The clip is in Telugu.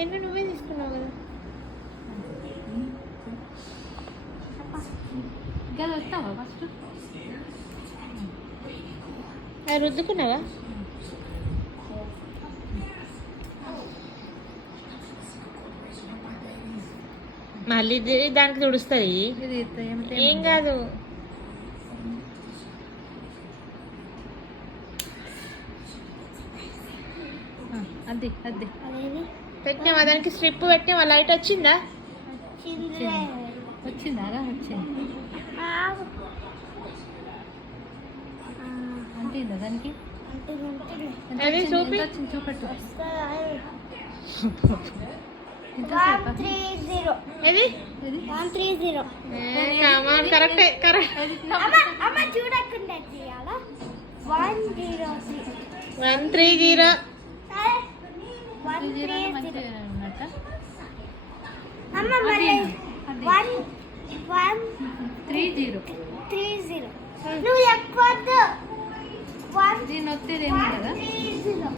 పెన్ను నువ్వే తీసుకున్నావు కదా. ఇంకా వస్తావా ఫస్ట్? అది రుద్దుకున్నావా? మళ్ళీ దానికి తుడుస్తుంది. ఏం కాదు. అదే అదే పెట్టినావా దానికి స్ట్రిప్ పెట్టినావా? లైట్ వచ్చిందా? వచ్చిందా? వచ్చింది. అంతేందా దానికి? అది చూపి. చూపెట్టు. కరెక్టే. కరెక్ట్. 130. 30. నువ్వు చెప్పొద్దు. దీన్ని వచ్చేది ఏమి కదా.